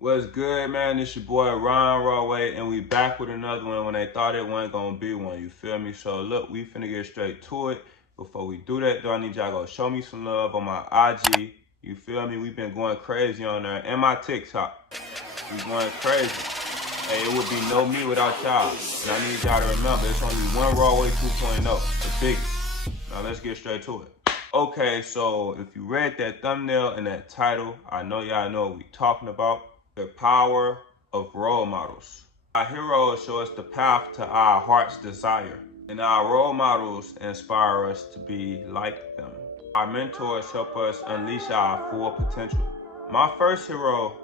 What's good, man? It's your boy Rawway, and we back with another one when they thought it wasn't gonna be one. You feel me? So look, we finna get straight to it. Before we do that, though, I need y'all to show me some love on my IG. You feel me? We've been going crazy on there, and my TikTok. We going crazy. Hey, it would be no me without y'all. And I need y'all to remember, it's only one Rawway 2.0, the biggest. Now let's get straight to it. Okay, so if you read that thumbnail and that title, I know y'all know what we talking about. The power of role models. Our heroes show us the path to our heart's desire, and our role models inspire us to be like them. Our mentors help us unleash our full potential. My first hero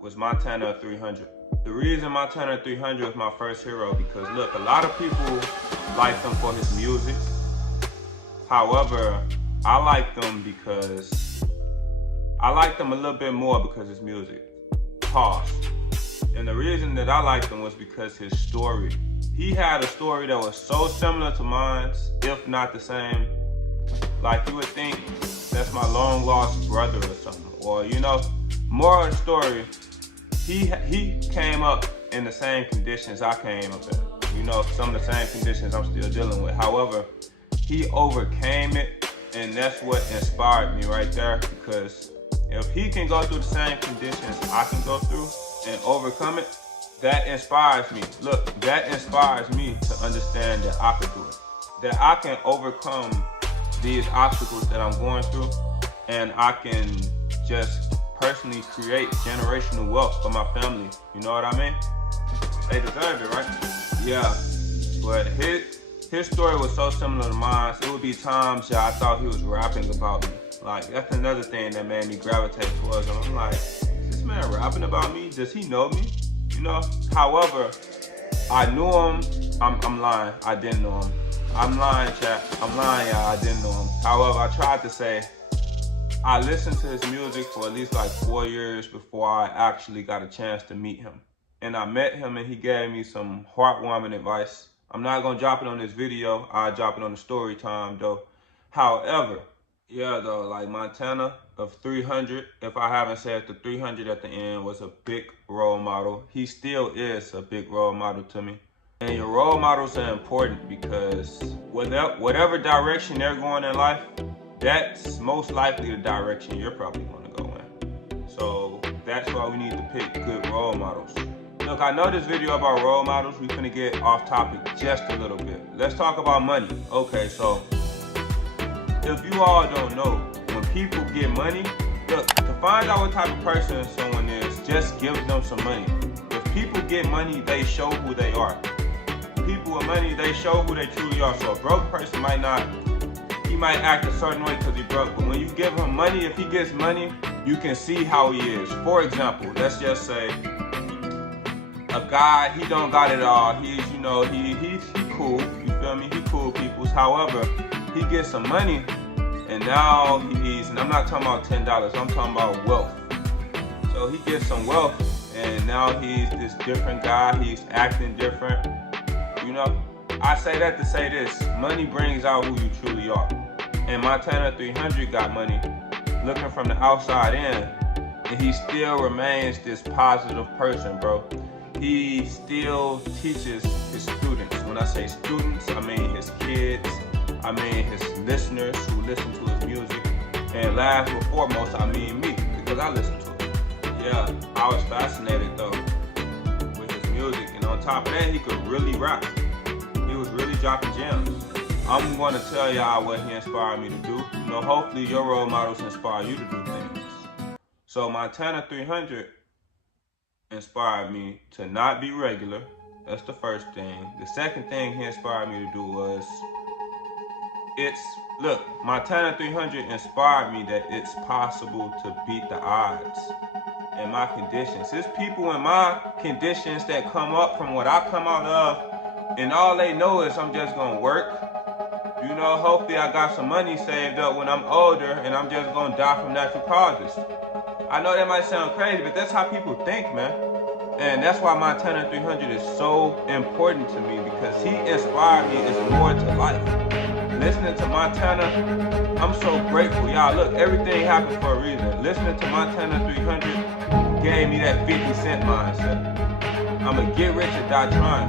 was Montana 300. The reason Montana 300 was my first hero because look, a lot of people like him for his music. However, I like them because I like them a little bit more because his music. Pause. And the reason that I liked him was because his story. He had a story that was so similar to mine, if not the same. Like you would think that's my long lost brother or something. Or you know, more of the story, he came up in the same conditions I came up in. You know, some of the same conditions I'm still dealing with. However, he overcame it, and that's what inspired me right there, because if he can go through the same conditions I can go through and overcome it, that inspires me. Look, that inspires me to understand that I can do it. That I can overcome these obstacles that I'm going through, and I can just personally create generational wealth for my family. You know what I mean? They deserve it, right? Yeah, but his story was so similar to mine. It would be times I thought he was rapping about me. Like, that's another thing that made me gravitate towards him. I'm like, is this man rapping about me? Does he know me? You know? However, I knew him. I'm lying. I didn't know him. I'm lying, chat. I'm lying, y'all. I didn't know him. However, I tried to say, I listened to his music for at least like 4 years before I actually got a chance to meet him. And I met him and he gave me some heartwarming advice. I'm not gonna drop it on this video. I'll drop it on the story time though. However, yeah though, like Montana of 300, if I haven't said the 300 at the end, was a big role model. He still is a big role model to me. And your role models are important because whatever direction they're going in life, that's most likely the direction you're probably gonna go in. So that's why we need to pick good role models. Look, I know this video about role models, we finna get off topic just a little bit. Let's talk about money. Okay, so if you all don't know, when people get money, look, to find out what type of person someone is, just give them some money. If people get money, they show who they are. People with money, they show who they truly are. So a broke person might not, he might act a certain way because he broke. But when you give him money, if he gets money, you can see how he is. For example, let's just say a guy, he don't got it all. He's, you know, he's cool. You feel me? He cool peoples. However, he gets some money, and now and I'm not talking about $10, I'm talking about wealth. So he gets some wealth, and now he's this different guy, he's acting different. You know, I say that to say this, money brings out who you truly are. And Montana 300 got money, looking from the outside in, and he still remains this positive person, bro. He still teaches his students. When I say students, I mean his kids, I mean his listeners who listen to his music, and last but foremost, I mean me, because I listen to it. Yeah, I was fascinated though with his music, and on top of that, he could really rap. He was really dropping gems. I'm going to tell y'all what he inspired me to do. You know, hopefully your role models inspire you to do things. So Montana 300 inspired me to not be regular. That's the first thing. The second thing he inspired me to do was, look, Montana 300 inspired me that it's possible to beat the odds in my conditions. There's people in my conditions that come up from what I come out of, and all they know is I'm just gonna work. You know, hopefully I got some money saved up when I'm older, and I'm just gonna die from natural causes. I know that might sound crazy, but that's how people think, man. And that's why Montana 300 is so important to me, because he inspired me. It's more to life. Listening to Montana, I'm so grateful. Y'all, look, everything happens for a reason. Listening to Montana 300 gave me that 50 cent mindset. I'ma get rich or die trying.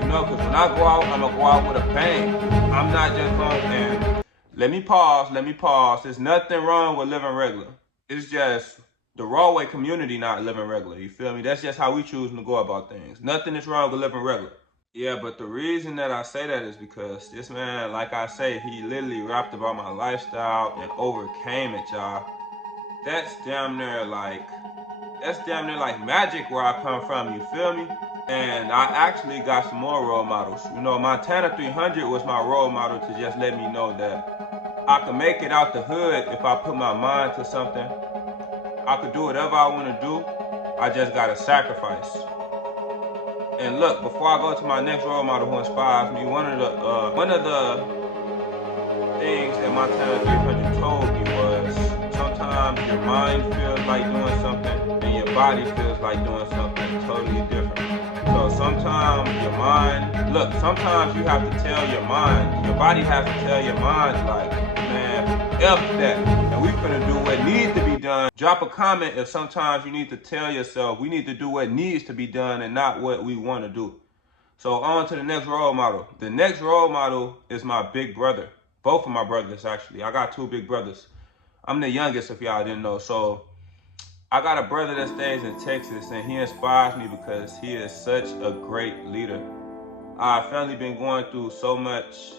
You know, because when I go out, I'ma go out with a bang. I'm not just going, and let me pause. There's nothing wrong with living regular. It's just the Rawway community not living regular. You feel me? That's just how we choose to go about things. Nothing is wrong with living regular. Yeah, but the reason that I say that is because this man, like I say, he literally rapped about my lifestyle and overcame it, y'all. That's damn near like magic where I come from, you feel me? And I actually got some more role models. You know, Montana 300 was my role model to just let me know that I can make it out the hood if I put my mind to something. I could do whatever I want to do. I just gotta sacrifice. And look, before I go to my next role model who inspires me, one of the things that Montana 300 told me was sometimes your mind feels like doing something and your body feels like doing something totally different. So sometimes your mind, look, sometimes you have to tell your mind, your body has to tell your mind like, man, F that. And we finna do what needs to be done. Drop a comment if sometimes you need to tell yourself we need to do what needs to be done and not what we want to do. So on to the next role model. The next role model is my big brother. Both of my brothers, actually. I got two big brothers. I'm the youngest, if y'all didn't know. So I got a brother that stays in Texas, and he inspires me because he is such a great leader. Our family been going through so much,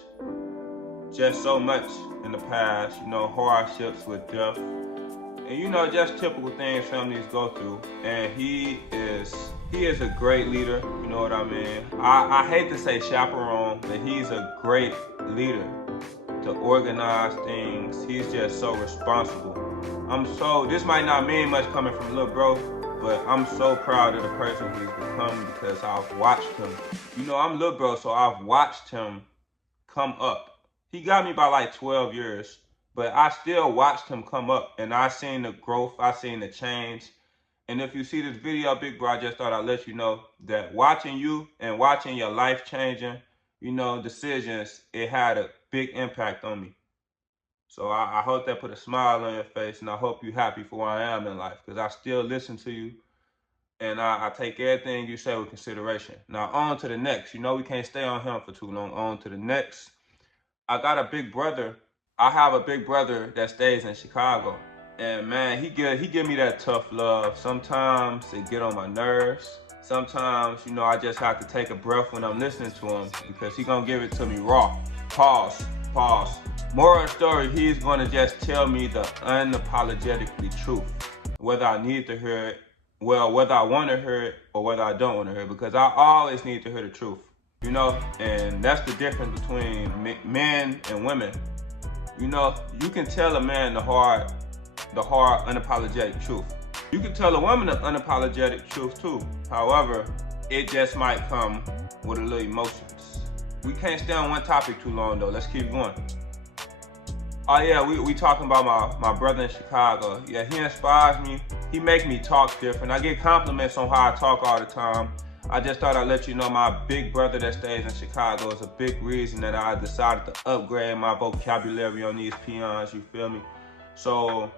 just so much in the past, you know, hardships with death. And you know, just typical things families go through. And he is a great leader, you know what I mean? I hate to say chaperone, but he's a great leader to organize things. He's just so responsible. This might not mean much coming from little bro, but I'm so proud of the person he's become because I've watched him. You know, I'm little bro, so I've watched him come up. He got me by like 12 years, but I still watched him come up, and I seen the growth, I seen the change. And if you see this video, big bro, I just thought I'd let you know that watching you and watching your life changing, you know, decisions, it had a big impact on me. So I hope that put a smile on your face, and I hope you're happy for where I am in life, because I still listen to you, and I take everything you say with consideration. Now on to the next. You know we can't stay on him for too long. On to the next. I got a big brother. I have a big brother that stays in Chicago. And man, he give me that tough love. Sometimes it get on my nerves. Sometimes, you know, I just have to take a breath when I'm listening to him because he gonna give it to me raw. Pause. Moral of the story, he's gonna just tell me the unapologetically truth. Whether I need to hear it, well, whether I wanna hear it or whether I don't wanna hear it, because I always need to hear the truth. You know, and that's the difference between men and women. You know, you can tell a man the hard, unapologetic truth. You can tell a woman the unapologetic truth too. However, it just might come with a little emotions. We can't stay on one topic too long though. Let's keep going. Oh yeah, we talking about my brother in Chicago. Yeah, he inspires me. He make me talk different. I get compliments on how I talk all the time. I just thought I'd let you know my big brother that stays in Chicago is a big reason that I decided to upgrade my vocabulary on these peons, you feel me? So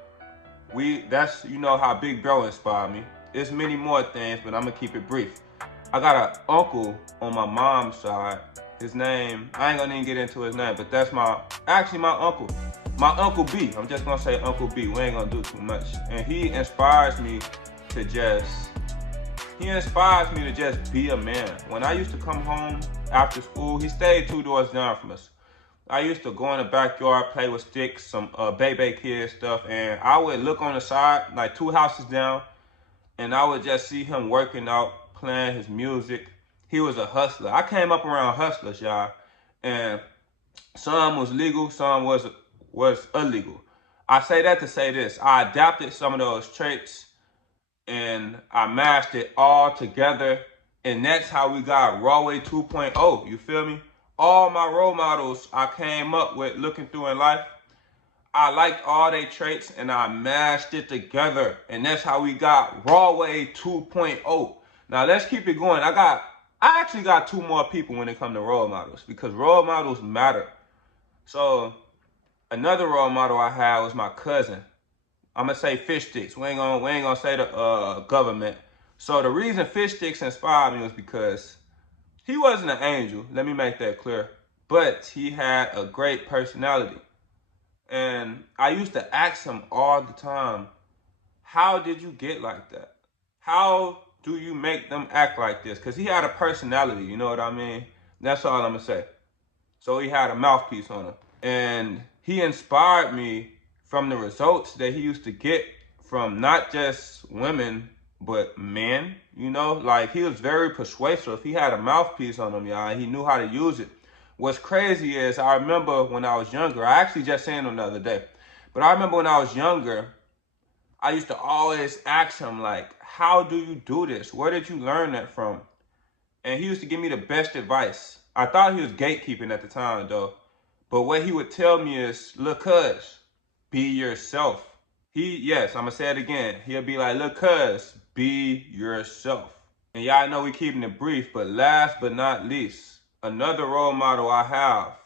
that's, you know, how Big Bro inspired me. There's many more things, but I'm gonna keep it brief. I got an uncle on my mom's side. His name, I ain't gonna even get into his name, but that's actually my uncle. My Uncle B. I'm just gonna say Uncle B. We ain't gonna do too much. And he inspires me to just be a man. When I used to come home after school, he stayed 2 doors down from us. I used to go in the backyard, play with sticks, some baby kid stuff, and I would look on the side, like 2 houses down, and I would just see him working out, playing his music. He was a hustler. I came up around hustlers, y'all, and some was legal, some was illegal. I say that to say this. I adapted some of those traits, and I mashed it all together, and that's how we got Rawway 2.0, you feel me? All my role models I came up with looking through in life, I liked all their traits and I mashed it together, and that's how we got Rawway 2.0. Now let's keep it going. I actually got 2 more people when it comes to role models, because role models matter. So another role model I had was my cousin. I'm gonna say fish sticks. We ain't gonna say the government. So the reason fish sticks inspired me was because he wasn't an angel. Let me make that clear. But he had a great personality. And I used to ask him all the time, how did you get like that? How do you make them act like this? Because he had a personality, you know what I mean? That's all I'm gonna say. So he had a mouthpiece on him. And he inspired me from the results that he used to get from not just women, but men, you know? Like, he was very persuasive. He had a mouthpiece on him, y'all, and he knew how to use it. What's crazy is, I remember when I was younger, I actually just seen him the other day, but I remember when I was younger, I used to always ask him, like, how do you do this? Where did you learn that from? And he used to give me the best advice. I thought he was gatekeeping at the time, though. But what he would tell me is, look, cuz, be yourself. Yes, I'm gonna say it again. He'll be like, look, cuz, be yourself. And y'all know we keeping it brief, but last but not least, another role model I have,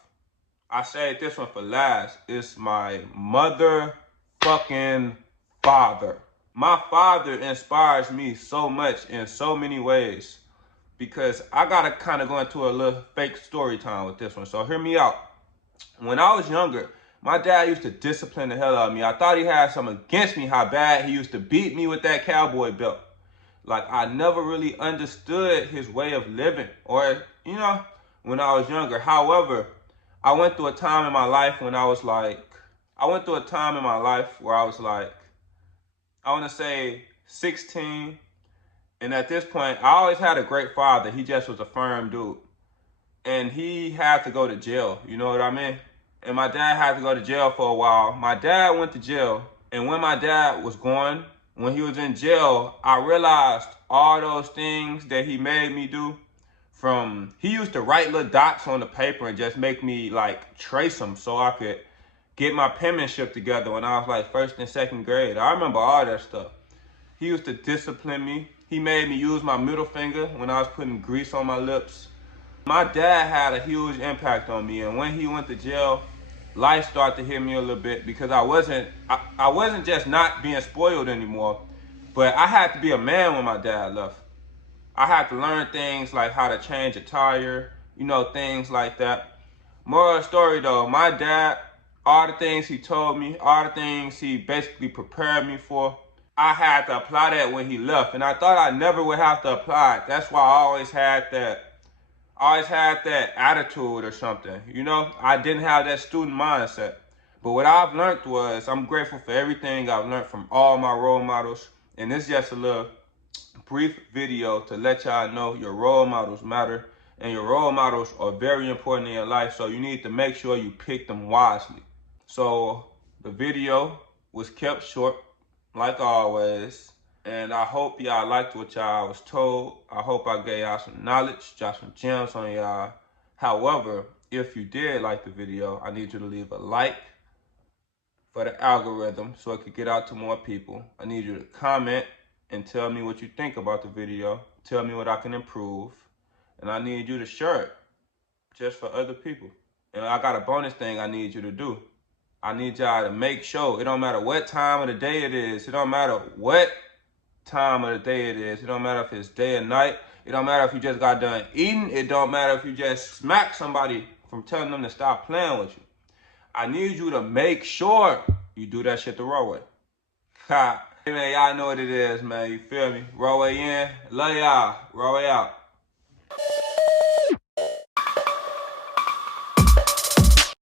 I saved this one for last, is my motherfucking father. My father inspires me so much in so many ways, because I gotta kind of go into a little fake story time with this one. So hear me out. When I was younger, my dad used to discipline the hell out of me. I thought he had something against me, how bad he used to beat me with that cowboy belt. Like, I never really understood his way of living, or, you know, when I was younger. However, I went through a time in my life when I was like, I want to say 16. And at this point, I always had a great father. He just was a firm dude. And he had to go to jail, you know what I mean? And my dad had to go to jail for a while. My dad went to jail. And when my dad was gone, when he was in jail, I realized all those things that he made me do. He used to write little dots on the paper and just make me like trace them so I could get my penmanship together when I was like first and second grade. I remember all that stuff. He used to discipline me. He made me use my middle finger when I was putting grease on my lips. My dad had a huge impact on me, and when he went to jail, life started to hit me a little bit, because I wasn't just not being spoiled anymore, but I had to be a man when my dad left. I had to learn things like how to change a tire, you know, things like that. Moral of the story though, my dad, all the things he told me, all the things he basically prepared me for, I had to apply that when he left. And I thought I never would have to apply it. That's why I always had that attitude or something. You know, I didn't have that student mindset. But what I've learned was, I'm grateful for everything I've learned from all my role models. And this is just a little brief video to let y'all know your role models matter, and your role models are very important in your life, so you need to make sure you pick them wisely. So the video was kept short, like always, and I hope y'all liked what y'all was told. I hope I gave y'all some knowledge, dropped some gems on y'all. However, if you did like the video, I need you to leave a like for the algorithm so it could get out to more people. I need you to comment and tell me what you think about the video. Tell me what I can improve. And I need you to share it just for other people. And I got a bonus thing I need you to do. I need y'all to make sure, it don't matter what time of the day it is. It don't matter what time of the day it is. It don't matter if it's day or night. It don't matter if you just got done eating. It don't matter if you just smack somebody from telling them to stop playing with you. I need you to make sure you do that shit the Rawway. Ha. Hey man, y'all know what it is, man. You feel me? Rawway in. Love y'all. Rawway out.